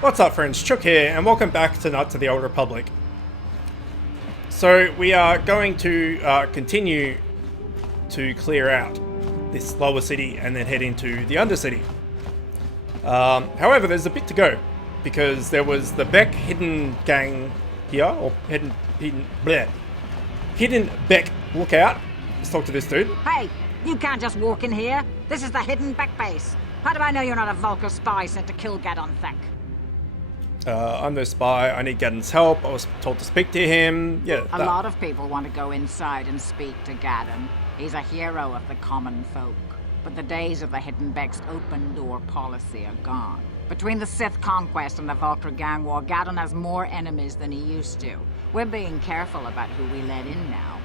What's up, friends? Chook here, and welcome back to Not to the Old Republic. So we are going to continue to clear out this lower city and then head into the Undercity. However, there's a bit to go because there was the Beck hidden gang here, or hidden Beck lookout. Let's talk to this dude. Hey, you can't just walk in here. This is the hidden Beck base. How do I know you're not a Vulcar spy sent to kill Gadon Thek? I'm no spy. I need Gadon's help. I was told to speak to him. Yeah. A lot of people want to go inside and speak to Gadon. He's a hero of the common folk. But the days of the Hidden Beck's open door policy are gone. Between the Sith conquest and the Vulcar gang war, Gadon has more enemies than he used to. We're being careful about who we let in now.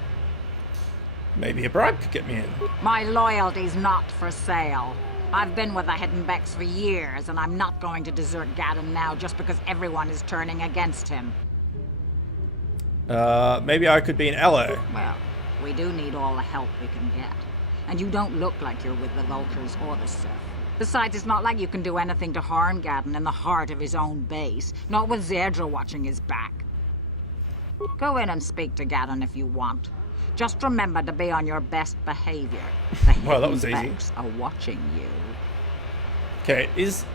Maybe a bribe could get me in. My loyalty's not for sale. I've been with the Hidden Becks for years, and I'm not going to desert Gadon now just because everyone is turning against him. Maybe I could be an ally. Well, we do need all the help we can get. And you don't look like you're with the Vulcars or the Sith. Besides, it's not like you can do anything to harm Gadon in the heart of his own base, not with Zerdra watching his back. Go in and speak to Gadon if you want. Just remember to be on your best behavior. Well, that was easy. Becks are watching you. Okay, is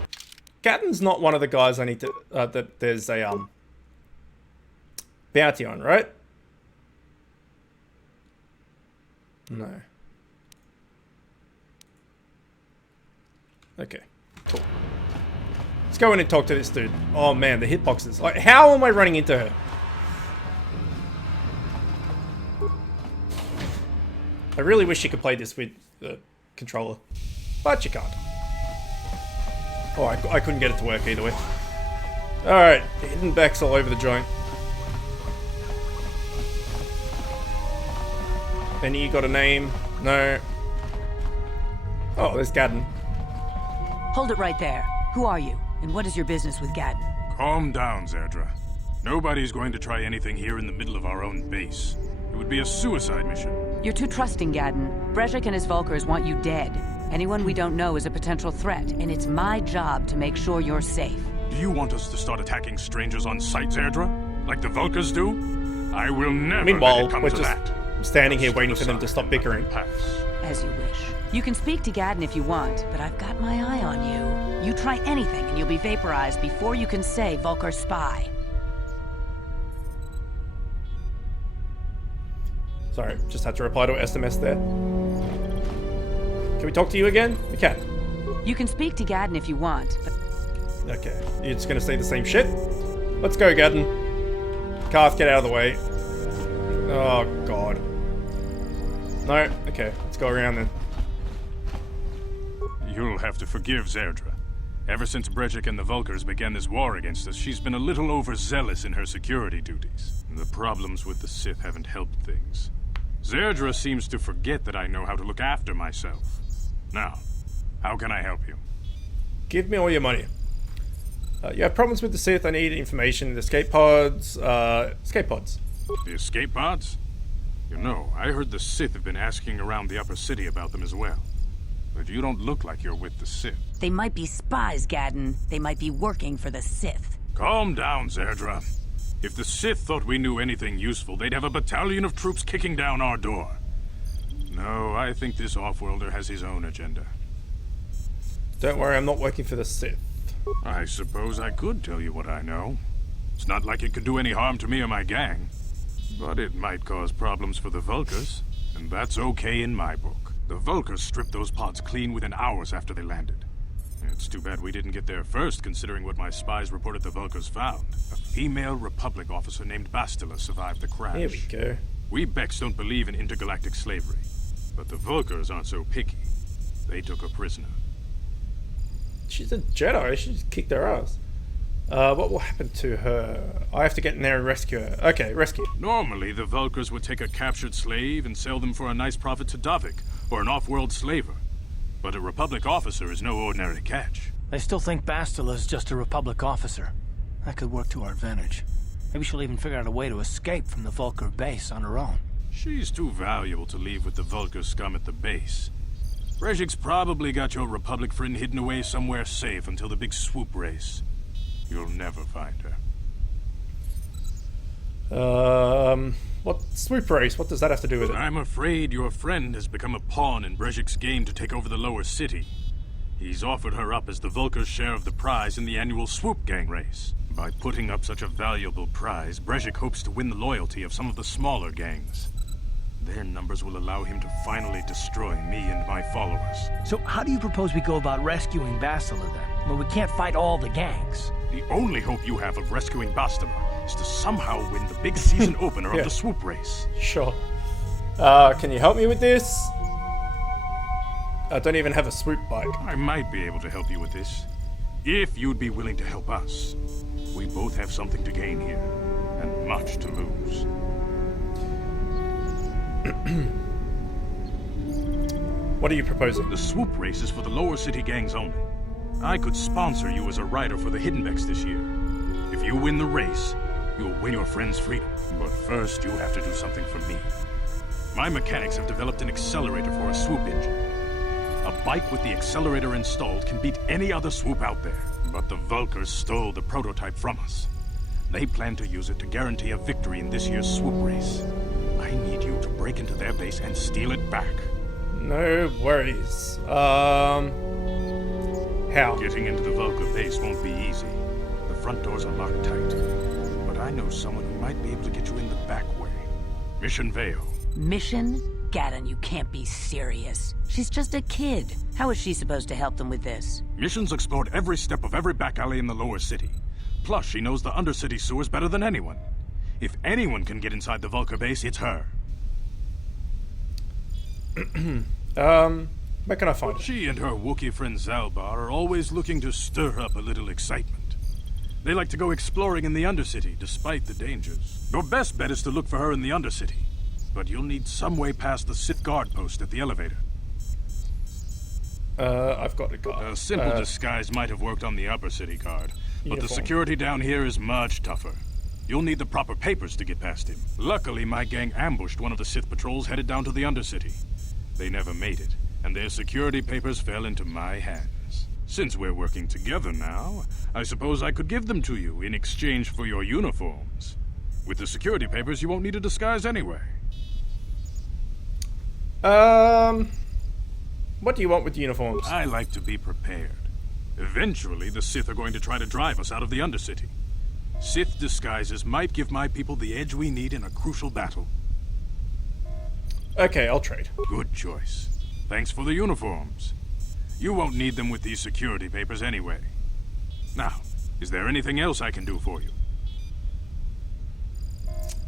Gadon's not one of the guys I need to that there's a bounty on, right? No. Okay, cool. Let's go in and talk to this dude. Oh man, the hitboxes. Like, how am I running into her? I really wish you could play this with the controller, but you can't. Oh, I couldn't get it to work either way. Alright, hidden Becks all over the joint. Any you got a name? No. Oh, there's Gadon. Hold it right there. Who are you, and what is your business with Gadon? Calm down, Zerdra. Nobody's going to try anything here in the middle of our own base. It would be a suicide mission. You're too trusting, Gadon. Brejik and his Vulcars want you dead. Anyone we don't know is a potential threat, and it's my job to make sure you're safe. Do you want us to start attacking strangers on sight, Zerdra? Like the Vulcars do? I will never Meanwhile, let it come we're to just that. standing here waiting for them to stop bickering. As you wish. You can speak to Gadon if you want, but I've got my eye on you. You try anything and you'll be vaporized before you can say Vulcar spy. Sorry, just had to reply to an SMS there. Can we talk to you again? We can. You can speak to Gadon if you want, but... Okay, you're just gonna say the same shit? Let's go, Gadon. Karth, get out of the way. Oh, God. No? Okay, let's go around then. You'll have to forgive Zerdra. Ever since Brejik and the Vulcars began this war against us, she's been a little overzealous in her security duties. The problems with the Sith haven't helped things. Zerdra seems to forget that I know how to look after myself. Now, how can I help you? Give me all your money. You have problems with the Sith, I need information. The escape pods, escape pods. The escape pods? You know, I heard the Sith have been asking around the upper city about them as well. But you don't look like you're with the Sith. They might be spies, Gadon. They might be working for the Sith. Calm down, Zerdra. If the Sith thought we knew anything useful, they'd have a battalion of troops kicking down our door. No, I think this off-worlder has his own agenda. Don't worry, I'm not working for the Sith. I suppose I could tell you what I know. It's not like it could do any harm to me or my gang. But it might cause problems for the Vulcars, and that's okay in my book. The Vulcars stripped those pods clean within hours after they landed. It's too bad we didn't get there first, considering what my spies reported the Vulcars found. A female Republic officer named Bastila survived the crash. Here we go. We Becks don't believe in intergalactic slavery, but the Vulcars aren't so picky. They took her prisoner. She's a Jedi, she just kicked her ass. What will happen to her? I have to get in there and rescue her. Okay, rescue. Normally, the Vulcars would take a captured slave and sell them for a nice profit to Davik, or an off-world slaver. But a Republic officer is no ordinary catch. I still think Bastila's just a Republic officer. That could work to our advantage. Maybe she'll even figure out a way to escape from the Vulcar base on her own. She's too valuable to leave with the Vulcar scum at the base. Brejik's probably got your Republic friend hidden away somewhere safe until the big swoop race. You'll never find her. What swoop race? What does that have to do with it? I'm afraid your friend has become a pawn in Brejik's game to take over the lower city. He's offered her up as the Vulkar's share of the prize in the annual swoop gang race. By putting up such a valuable prize, Brejik hopes to win the loyalty of some of the smaller gangs. Their numbers will allow him to finally destroy me and my followers. So how do you propose we go about rescuing Bastila then? When we can't fight all the gangs? The only hope you have of rescuing Bastila is to somehow win the big season opener of the swoop race. Sure. Can you help me with this? I don't even have a swoop bike. I might be able to help you with this, if you'd be willing to help us. We both have something to gain here, and much to lose. What are you proposing? The swoop race is for the lower city gangs only. I could sponsor you as a rider for the Hiddenbecks this year. If you win the race, you'll win your friend's freedom. But first, you have to do something for me. My mechanics have developed an accelerator for a swoop engine. A bike with the accelerator installed can beat any other swoop out there. But the Vulkars stole the prototype from us. They plan to use it to guarantee a victory in this year's swoop race. I need you to break into their base and steal it back. No worries. How? Getting into the Vulkar base won't be easy. The front doors are locked tight. But I know someone who might be able to get you in the back way. Mission Vale. Mission? Gadon, you can't be serious. She's just a kid. How is she supposed to help them with this? Mission's explored every step of every back alley in the lower city. Plus, she knows the undercity sewers better than anyone. If anyone can get inside the Vulkar base, it's her. Where can I find her? She and her Wookiee friend Zalbar are always looking to stir up a little excitement. They like to go exploring in the Undercity, despite the dangers. Your best bet is to look for her in the Undercity. But you'll need some way past the Sith guard post at the elevator. I've got a guard. A simple disguise might have worked on the Upper City guard, but the Uniform. security down here is much tougher. You'll need the proper papers to get past him. Luckily, my gang ambushed one of the Sith patrols headed down to the Undercity. They never made it, and their security papers fell into my hands. Since we're working together now, I suppose I could give them to you in exchange for your uniforms. With the security papers, you won't need a disguise anyway. What do you want with the uniforms? I like to be prepared. Eventually, the Sith are going to try to drive us out of the Undercity. Sith disguises might give my people the edge we need in a crucial battle. Okay, I'll trade. Good choice. Thanks for the uniforms. You won't need them with these security papers anyway. Now, is there anything else I can do for you?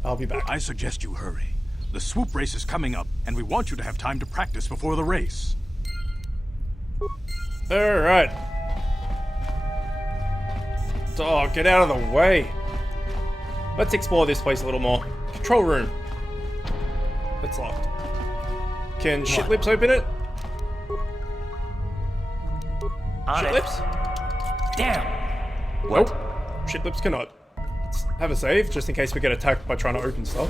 I'll be back. I suggest you hurry. The swoop race is coming up, and we want you to have time to practice before the race. Alright. Oh, get out of the way. Let's explore this place a little more. Control room. It's locked. Can Shitlips open it? On it. Shitlips? Damn! Nope. Shitlips cannot. Let's have a save, just in case we get attacked by trying to open stuff.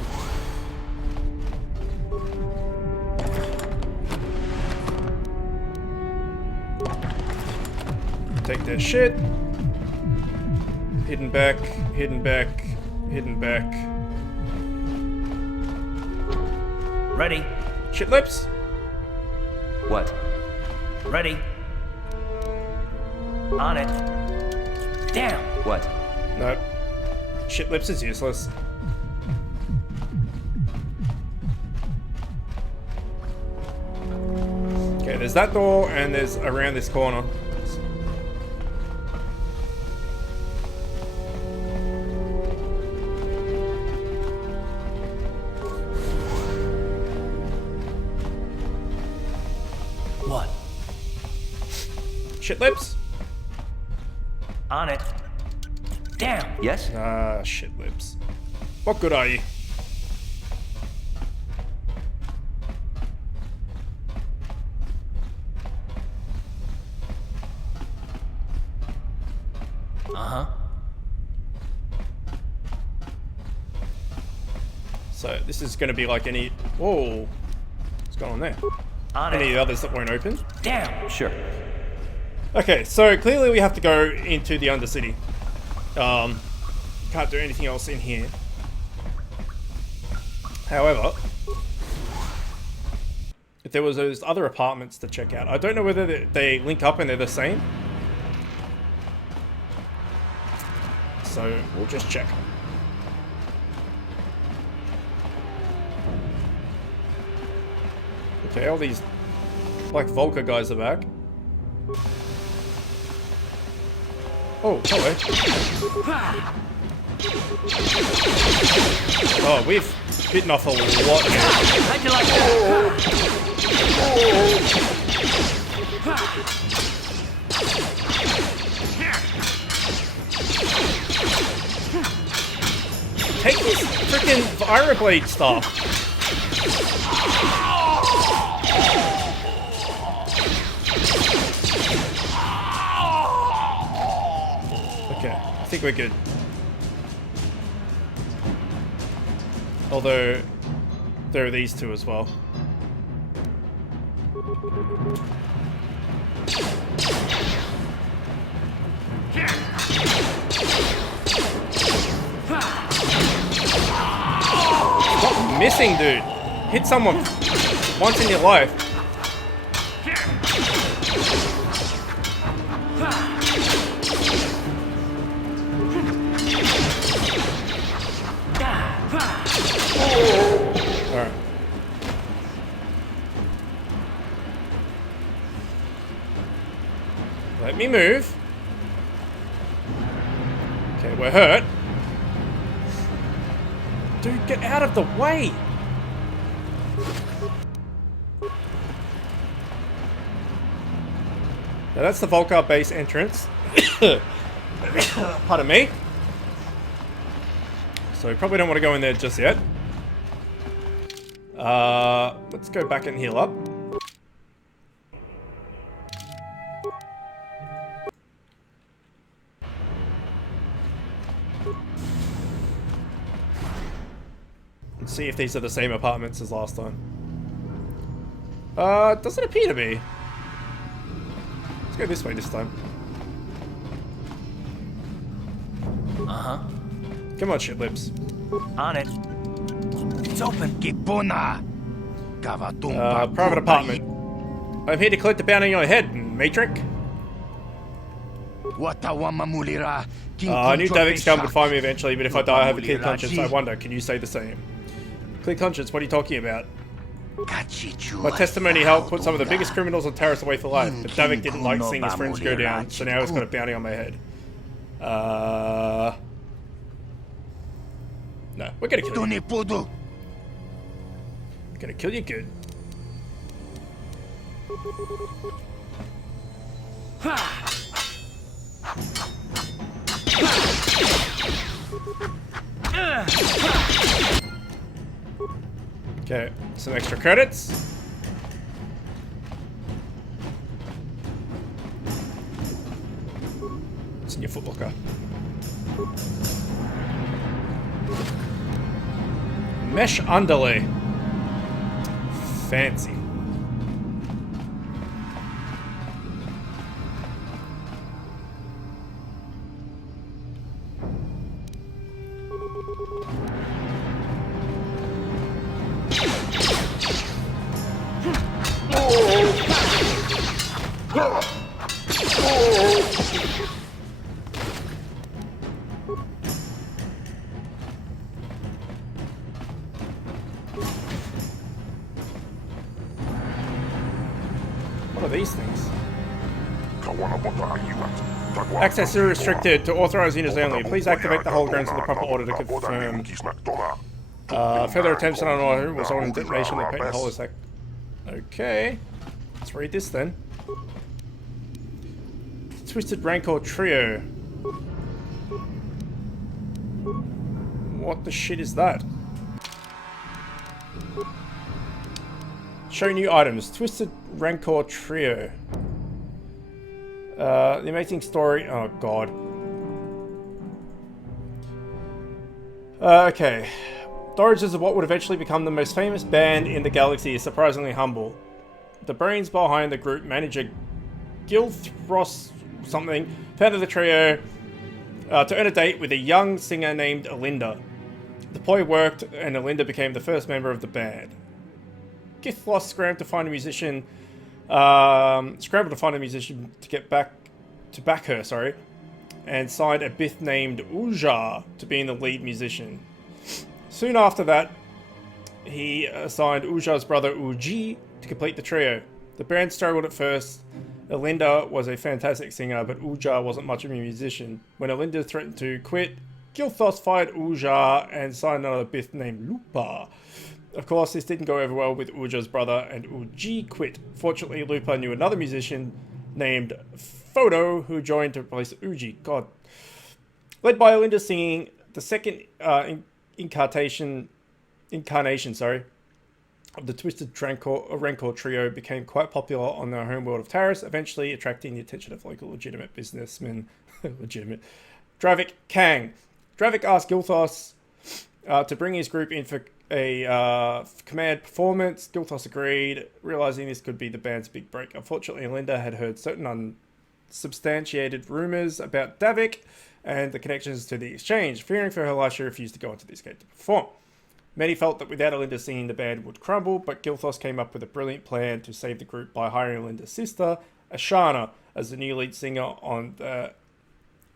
Take their shit. Hidden back, hidden back, hidden back. Ready. Shitlips? What? Ready. On it. Damn! What? No. Shitlips is useless. Okay, there's that door, and there's around this corner. What? Shitlips? On it. Damn! Yes? Ah, Shitlips. What good are you? Uh-huh. So this is going to be like any... Whoa. What's going on there? On Any it. others that won't open? Damn! Sure. Okay, so clearly we have to go into the Undercity. Can't do anything else in here. However, if there was those other apartments to check out, I don't know whether they link up and they're the same. So we'll just check. Okay, all these like Volker guys are back. Oh, hello. Oh, we've bitten off a lot here. How'd you like that? Take this freaking fire blade stuff. Okay, I think we're good. Although, there are these two as well. Stop missing, dude. Hit someone once in your life. Alright. Let me move. Okay, we're hurt. Dude, get out of the way! Now that's the Volker base entrance. Pardon me. So we probably don't want to go in there just yet. Let's go back and heal up. And see if these are the same apartments as last time. Doesn't appear to be. Let's go this way this time. Uh-huh. Come on, shit lips. On it. It's open. Private apartment. I'm here to collect the bounty on your head, Matrix. I knew Davik's gun would find me eventually, but if I die, I have a clear conscience. I wonder, can you say the same? Clear conscience, what are you talking about? My testimony helped put some of the biggest criminals and terrorists away for life, but Davik didn't like seeing his friends go down, so now he's got a bounty on my head. No, we're gonna kill you. Gonna kill you good. Okay, some extra credits. What's in your footlocker? Mesh underlay. Fancy. What are these things? Access is restricted to authorized units only. Please activate the holograms in the proper order to confirm. Further attempts on an order was on detonation of the patent hole is like. Okay. Let's read this then. Twisted Rancor Trio. What the shit is that? Show new items. Twisted Rancor Trio. The amazing story. Oh god. Okay. The origins of what would eventually become the most famous band in the galaxy is surprisingly humble. The brains behind the group, manager Gilthros something, founded the trio to earn a date with a young singer named Alinda. The ploy worked, and Alinda became the first member of the band. Githlos scrambled to find a musician to back her, and signed a Bith named Ujar to being the lead musician. Soon after that, he assigned Ujar's brother Uji to complete the trio. The band struggled at first. Alinda was a fantastic singer, but Ujar wasn't much of a musician. When Alinda threatened to quit, Githlos fired Ujar and signed another Bith named Lupa. Of course, this didn't go over well with Ujar's brother, and Uji quit. Fortunately, Lupa knew another musician named Photo, who joined to replace Uji. God. Led by Alinda singing, the second incarnation of the Twisted Rancor trio became quite popular on their homeworld of Taris, eventually attracting the attention of local legitimate businessmen. Dravik Kang. Dravik asked Githlos to bring his group in for a command performance. Githlos agreed, realizing this could be the band's big break. Unfortunately, Alinda had heard certain unsubstantiated rumors about Davik and the connections to the exchange. Fearing for her life, she refused to go onto the escape to perform. Many felt that without Alinda singing, the band would crumble, but Githlos came up with a brilliant plan to save the group by hiring Alinda's sister, Ashana, as the new lead singer on the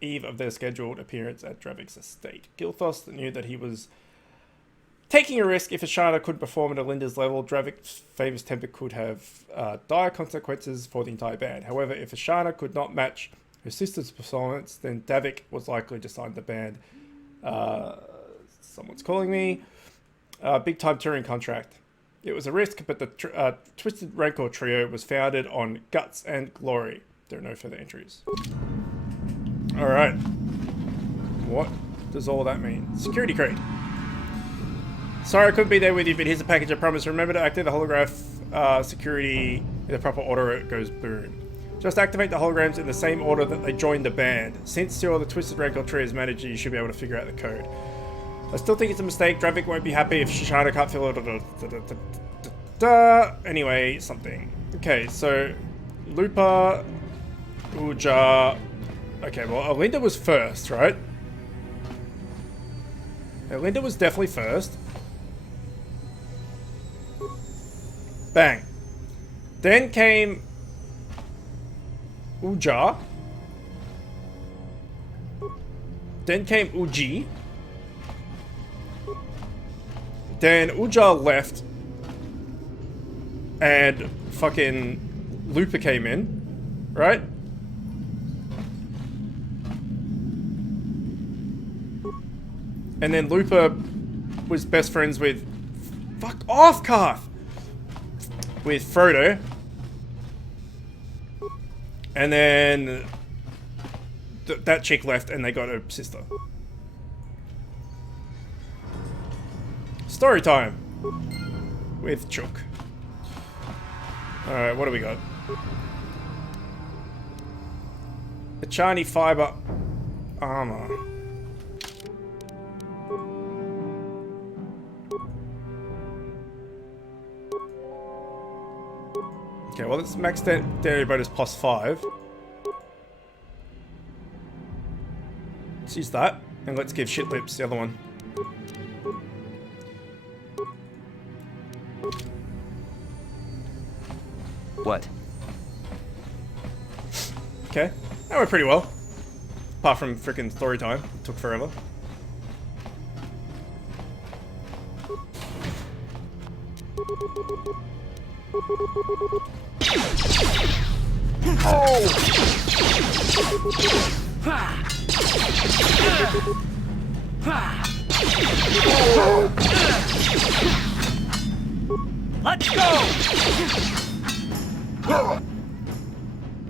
eve of their scheduled appearance at Dravik's estate. Githlos knew that he was taking a risk. If Ashana couldn't perform at Alinda's level, Dravik's famous temper could have dire consequences for the entire band. However, if Ashana could not match her sister's performance, then Davik was likely to sign the band. Someone's calling me. Big time touring contract. It was a risk, but the Twisted Rancor trio was founded on guts and glory. There are no further entries. Alright. What does all that mean? Security crate. Sorry I couldn't be there with you, but here's a package I promise. Remember to activate the holograph security in the proper order, it goes boom. Just activate the holograms in the same order that they joined the band. Since you're the Twisted Rancor trio's manager, you should be able to figure out the code. I still think it's a mistake. Dravik won't be happy if Shishana can't fill it. Anyway, something. Okay, so Lupa, Uja. Okay, well, Alinda was first, right? Alinda was definitely first. Bang. Then came Uja. Then came Uji. Then Uja left, and fucking Lupa came in, right? And then Lupa was best friends with... Fuck off, Karth! With Frodo. And then... that chick left and they got her sister. Story time! With Chook. Alright, what do we got? A shiny fiber armor. Okay, well, let's max daily bonus plus 5. Let's use that, and let's give Shit Lips the other one. What? Okay, that went pretty well. Apart from freaking story time, it took forever. Let's go!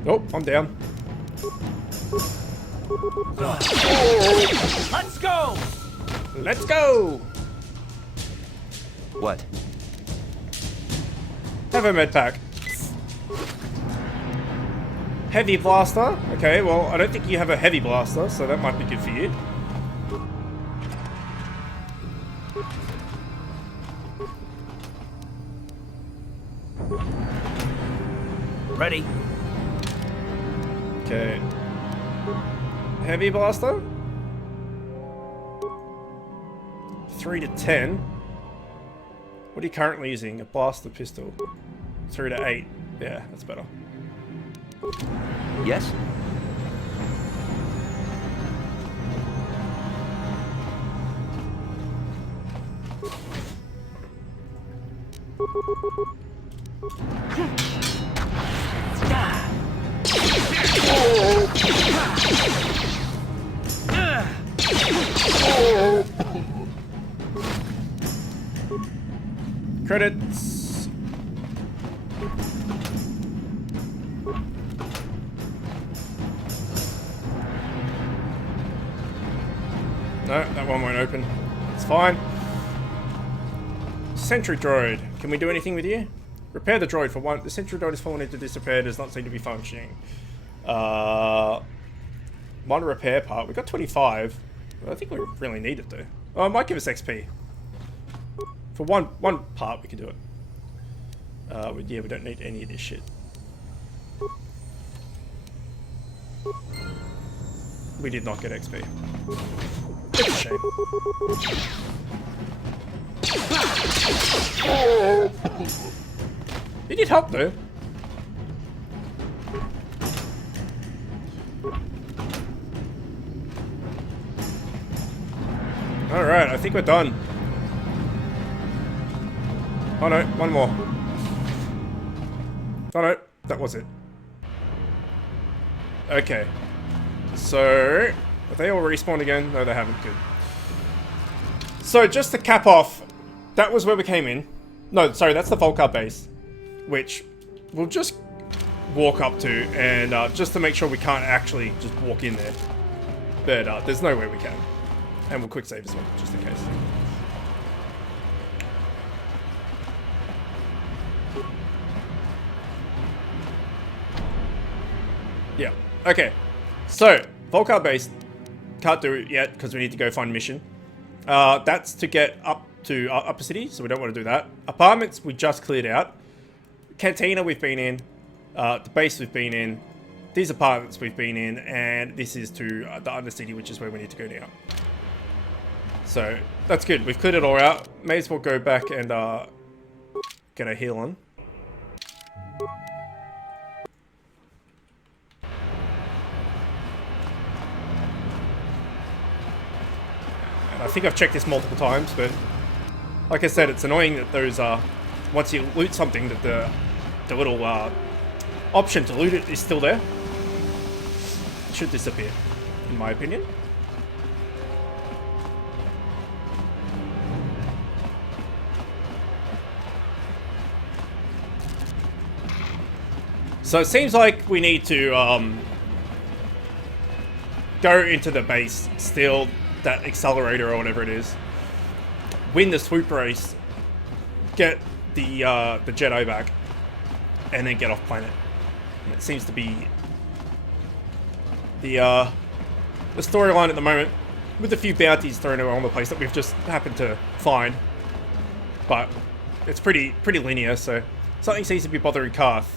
Oh, I'm down. Let's go! Let's go! What? Have a med pack. Heavy blaster. Okay, well, I don't think you have a heavy blaster, so that might be good for you. Ready? Okay. Heavy blaster? 3 to 10. What are you currently using? A blaster pistol. 3 to 8. Yeah, that's better. Yes? Credits. No, that one won't open. It's fine. Sentry droid. Can we do anything with you? Repair the droid for one. The sentry droid has fallen into disrepair. Does not seem to be functioning. One repair part. We got 25. I think we really need it though. Oh, it might give us XP. For one part, we can do it. Yeah, we don't need any of this shit. We did not get XP. It's a shame. It did help though. Alright, I think we're done. Oh no, one more. Oh no, that was it. Okay. So, have they all respawned again? No, they haven't. Good. So, just to cap off, that was where we came in. No, sorry, that's the Volcar base, which we'll just walk up to, and just to make sure we can't actually just walk in there. But there's no way we can. And we'll quick save as well, just in case. Yeah, okay. So, Volcar base, can't do it yet because we need to go find mission. That's to get up to Upper City, so we don't want to do that. Apartments, we just cleared out. Cantina, we've been in. The base, we've been in. These apartments, we've been in. And this is to the Undercity, which is where we need to go now. So, that's good. We've cleared it all out. May as well go back and get a heal on. And I think I've checked this multiple times, but like I said, it's annoying that those once you loot something, that the little option to loot it is still there. It should disappear, in my opinion. So it seems like we need to go into the base, steal that accelerator or whatever it is, win the swoop race, get the Jedi back, and then get off planet. And it seems to be the storyline at the moment, with a few bounties thrown around the place that we've just happened to find. But it's pretty linear, so something seems to be bothering Karth.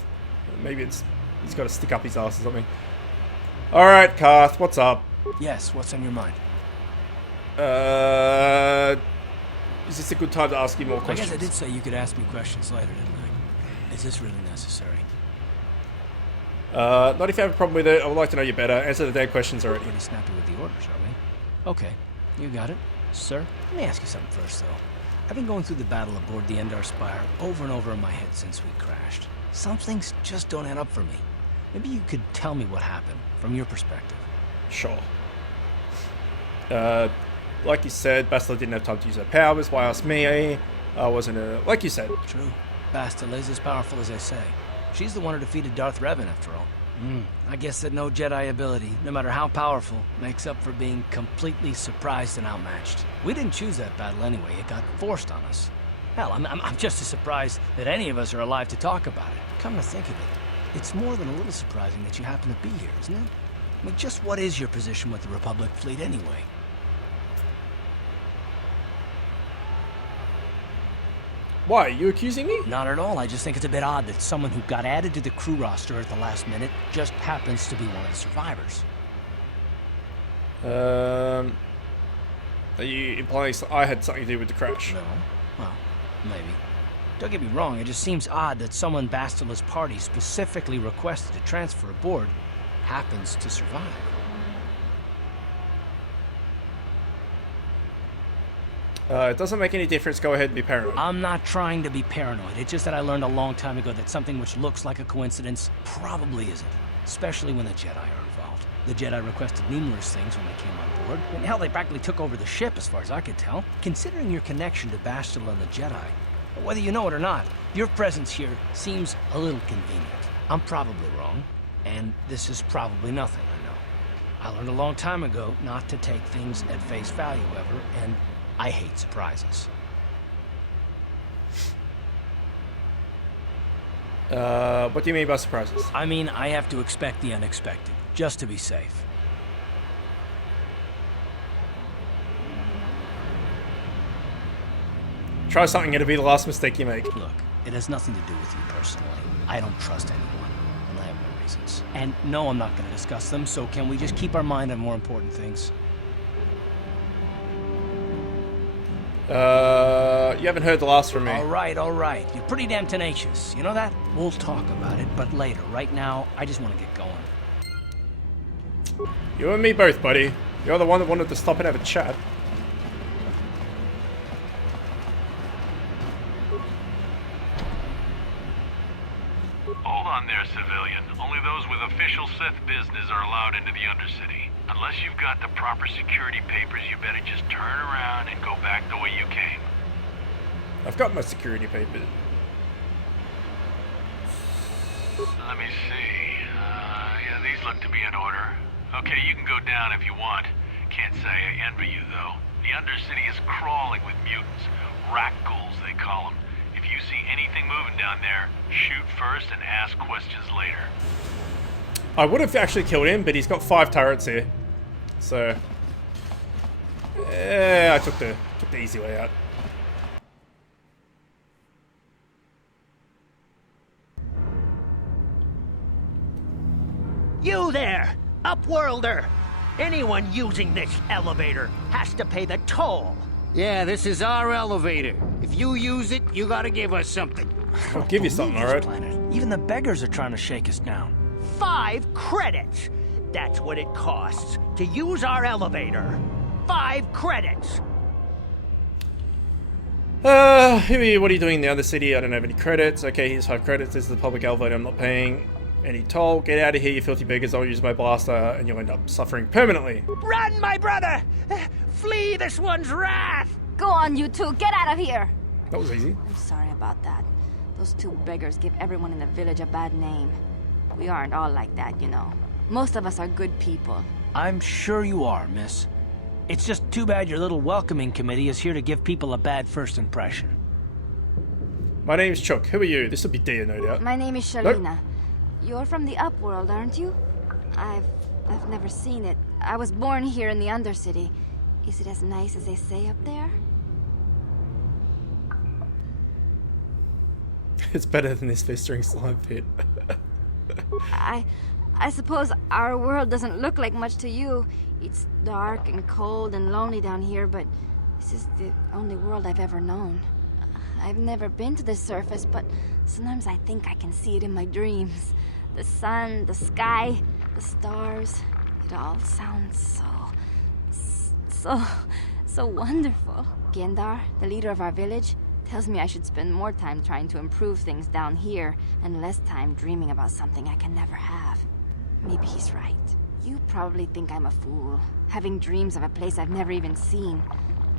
Maybe he's got to stick up his ass or something. Alright, Karth, what's up? Yes, what's on your mind? Is this a good time to ask you more I questions? guess I did say you could ask me questions later, didn't I? Is this really necessary? Not if you have a problem with it. I would like to know you better. Answer the damn questions already. Pretty snappy with the orders, are we? Okay, you got it. Sir, let me ask you something first, though. I've been going through the battle aboard the Endar Spire over and over in my head since we crashed. Some things just don't add up for me. Maybe you could tell me what happened, from your perspective. Sure. Like you said, Bastila didn't have time to use her powers. Why ask me? I wasn't a... Like you said. True. Bastila is as powerful as they say. She's the one who defeated Darth Revan, after all. I guess that no Jedi ability, no matter how powerful, makes up for being completely surprised and outmatched. We didn't choose that battle anyway. It got forced on us. Hell, I'm just as surprised that any of us are alive to talk about it. Come to think of it, it's more than a little surprising that you happen to be here, isn't it? I mean, just what is your position with the Republic fleet anyway? Why? Are you accusing me? Not at all. I just think it's a bit odd that someone who got added to the crew roster at the last minute just happens to be one of the survivors. Are you implying I had something to do with the crash? No. Well, maybe. Don't get me wrong, it just seems odd that someone Bastila's party specifically requested to transfer aboard happens to survive. It doesn't make any difference. Go ahead and be paranoid. I'm not trying to be paranoid. It's just that I learned a long time ago that something which looks like a coincidence probably isn't. Especially when the Jedi are involved. The Jedi requested numerous things when they came on board. And hell, they practically took over the ship as far as I could tell. Considering your connection to Bastila and the Jedi, whether you know it or not, your presence here seems a little convenient. I'm probably wrong, and this is probably nothing, I know. I learned a long time ago not to take things at face value ever, and I hate surprises. What do you mean by surprises? I mean, I have to expect the unexpected, just to be safe. Try something, it'll be the last mistake you make. Look, it has nothing to do with you personally. I don't trust anyone, and I have my reasons. And no, I'm not going to discuss them, so can we just keep our mind on more important things? You haven't heard the last from me. All right. You're pretty damn tenacious. You know that? We'll talk about it, but later. Right now, I just want to get going. You and me both, buddy. You're the one that wanted to stop and have a chat. Hold on there, civilian. Only those with official Sith business are allowed into the Undercity. Unless you've got the proper security papers, you better just turn around and go back the way you came. I've got my security papers. Let me see. Yeah, these look to be in order. Okay, you can go down if you want. Can't say I envy you, though. The Undercity is crawling with mutants. Rat ghouls, they call them. If you see anything moving down there, shoot first and ask questions later. I would have actually killed him, but he's got 5 turrets here. So... I took the easy way out. You there, Upworlder! Anyone using this elevator has to pay the toll. Yeah, this is our elevator. If you use it, you gotta give us something. I'll give you something, alright? Even the beggars are trying to shake us down. 5 credits. That's what it costs to use our elevator. 5 credits. What are you doing in the other city? I don't have any credits. Okay, here's 5 credits. This is the public elevator. I'm not paying any toll. Get out of here, you filthy beggars. I'll use my blaster and you'll end up suffering permanently. Run, my brother! Flee this one's wrath! Go on, you two. Get out of here. That was easy. I'm sorry about that. Those 2 beggars give everyone in the village a bad name. We aren't all like that, you know. Most of us are good people. I'm sure you are, miss. It's just too bad your little welcoming committee is here to give people a bad first impression. My name's Chook. Who are you? This will be Dia, no doubt. My name is Shalina. You're from the Upworld, aren't you? I've never seen it. I was born here in the Undercity. Is it as nice as they say up there? It's better than this festering slime pit. I suppose our world doesn't look like much to you. It's dark and cold and lonely down here, but this is the only world I've ever known. I've never been to the surface, but sometimes I think I can see it in my dreams. The sun, the sky, the stars. It all sounds so wonderful. Gendar, the leader of our village, tells me I should spend more time trying to improve things down here and less time dreaming about something I can never have. Maybe he's right. You probably think I'm a fool, having dreams of a place I've never even seen.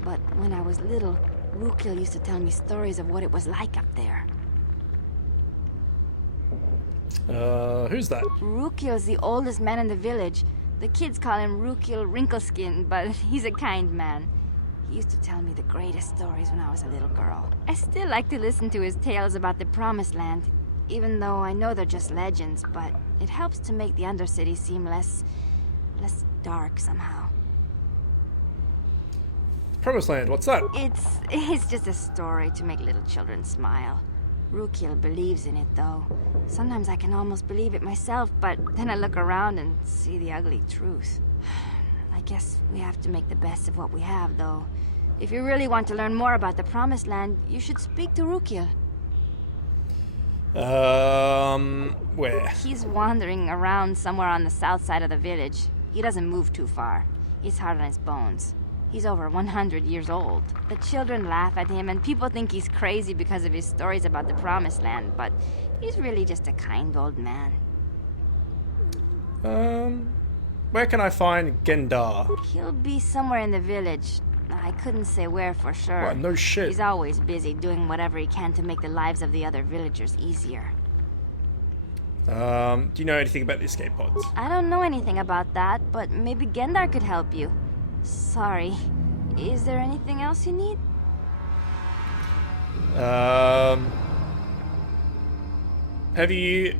But when I was little, Rukil used to tell me stories of what it was like up there. Who's that? Rukil's the oldest man in the village. The kids call him Rukil Wrinkleskin, but he's a kind man. He used to tell me the greatest stories when I was a little girl. I still like to listen to his tales about the Promised Land, even though I know they're just legends, but it helps to make the Undercity seem less dark somehow. Promised Land, what's that? It's just a story to make little children smile. Rukil believes in it, though. Sometimes I can almost believe it myself, but then I look around and see the ugly truth. I guess we have to make the best of what we have, though. If you really want to learn more about the Promised Land, you should speak to Rukiel. Where? He's wandering around somewhere on the south side of the village. He doesn't move too far. He's hard on his bones. He's over 100 years old. The children laugh at him, and people think he's crazy because of his stories about the Promised Land, but he's really just a kind old man. Where can I find Gendar? He'll be somewhere in the village. I couldn't say where for sure. What? No shit. He's always busy doing whatever he can to make the lives of the other villagers easier. Do you know anything about the escape pods? I don't know anything about that, but maybe Gendar could help you. Sorry. Is there anything else you need? Have you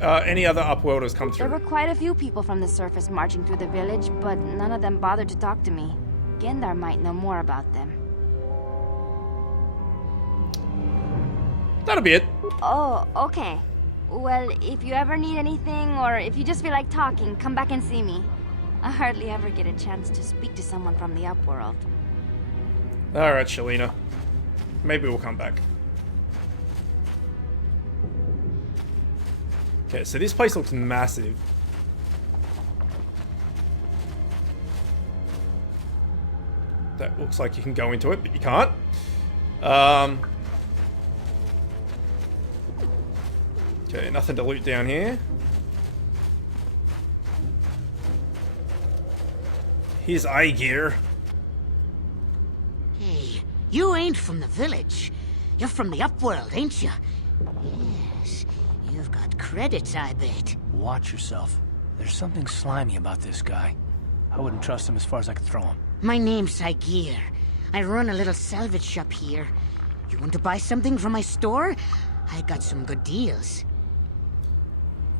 any other Upworlders come There through? were quite a few people from the surface marching through the village, but none of them bothered to talk to me. Gendar might know more about them. That'll be it. Oh, okay. Well, if you ever need anything, or if you just feel like talking, come back and see me. I hardly ever get a chance to speak to someone from the Upworld. Alright, Shalina. Maybe we'll come back. Okay, so this place looks massive. That looks like you can go into it, but you can't. Okay, nothing to loot down here. Here's eye gear. Hey, you ain't from the village. You're from the Upworld, ain't you? Yes, you've got credits, I bet. Watch yourself. There's something slimy about this guy. I wouldn't trust him as far as I could throw him. My name's Saigir. I run a little salvage shop here. You want to buy something from my store? I got some good deals.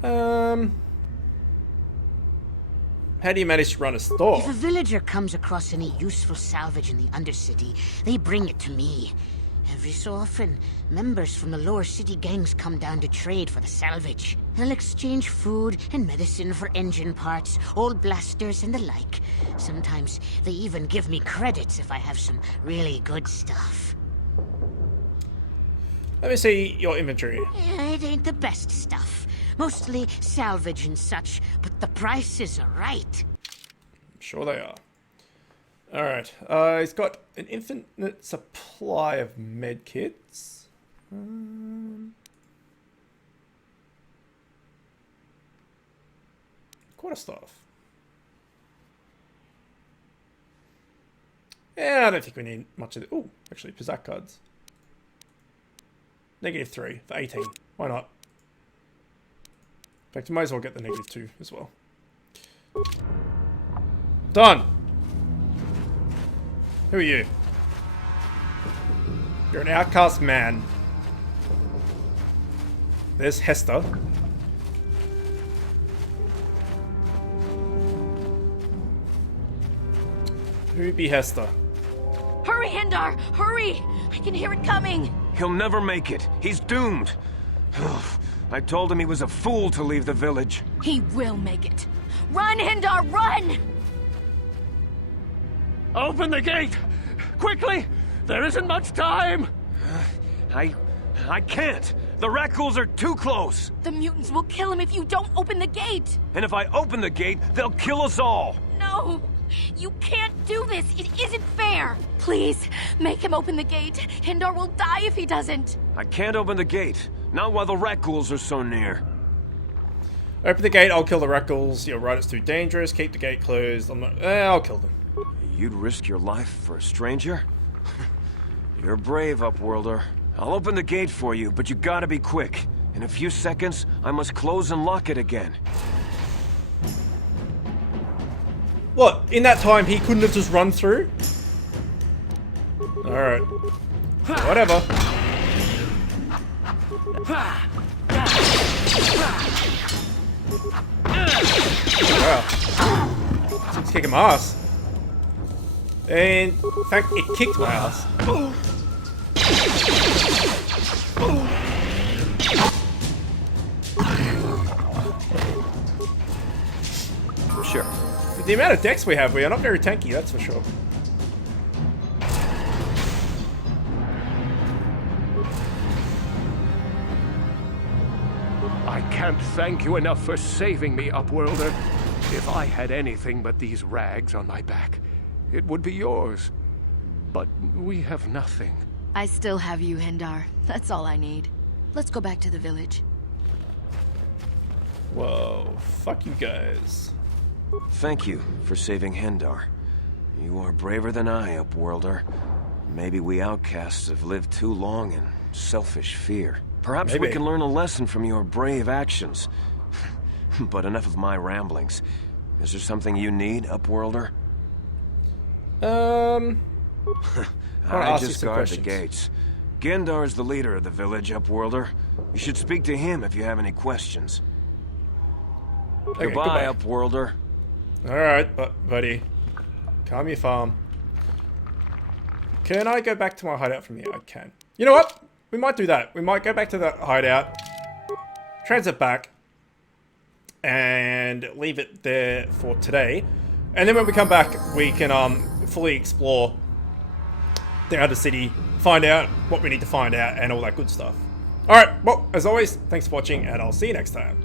How do you manage to run a store? If a villager comes across any useful salvage in the Undercity, they bring it to me. Every so often, members from the lower city gangs come down to trade for the salvage. They'll exchange food and medicine for engine parts, old blasters and the like. Sometimes they even give me credits if I have some really good stuff. Let me see your inventory. It ain't the best stuff. Mostly salvage and such, but the prices are right. I'm sure they are. Alright, he's got an infinite supply of medkits. Quarter staff. Yeah, I don't think we need much of it. Oh, actually, Pizzak cards. -3 for 18. Why not? In fact, you might as well get the -2 as well. Done! Who are you? You're an outcast man. There's Hester. Who be Hester? Hurry, Hindar! Hurry! I can hear it coming! He'll never make it. He's doomed. I told him he was a fool to leave the village. He will make it. Run, Hindar, run! Open the gate! Quickly! There isn't much time! I can't! The rat ghouls are too close! The mutants will kill him if you don't open the gate! And if I open the gate, they'll kill us all! No! You can't do this! It isn't fair! Please, make him open the gate. Hindar will die if he doesn't! I can't open the gate. Not while the rat ghouls are so near. Open the gate, I'll kill the rat ghouls. You're right, it's too dangerous. Keep the gate closed. I'm not... I'll kill them. You'd risk your life for a stranger? You're brave, Upworlder. I'll open the gate for you, but you gotta be quick. In a few seconds, I must close and lock it again. What? In that time, he couldn't have just run through? Alright. Whatever. Wow. It's kicking my ass. And, in fact, it kicked my ass. Sure. With the amount of decks we have, we are not very tanky, that's for sure. I can't thank you enough for saving me, Upworlder. If I had anything but these rags on my back, it would be yours. But we have nothing. I still have you, Hendar. That's all I need. Let's go back to the village. Whoa, fuck you guys. Thank you for saving Hendar. You are braver than I, Upworlder. Maybe we outcasts have lived too long in selfish fear. Perhaps we can learn a lesson from your brave actions. But enough of my ramblings. Is there something you need, Upworlder? I just guard the gates. Gendar's the leader of the village, Upworlder. You should speak to him if you have any questions. Okay, goodbye, Upworlder. Alright, buddy. Calm your farm. Can I go back to my hideout from here? I can. You know what? We might do that. We might go back to the hideout, transit back, and leave it there for today. And then when we come back, we can fully explore the Undercity, find out what we need to find out, and all that good stuff. Alright, well, as always, thanks for watching, and I'll see you next time.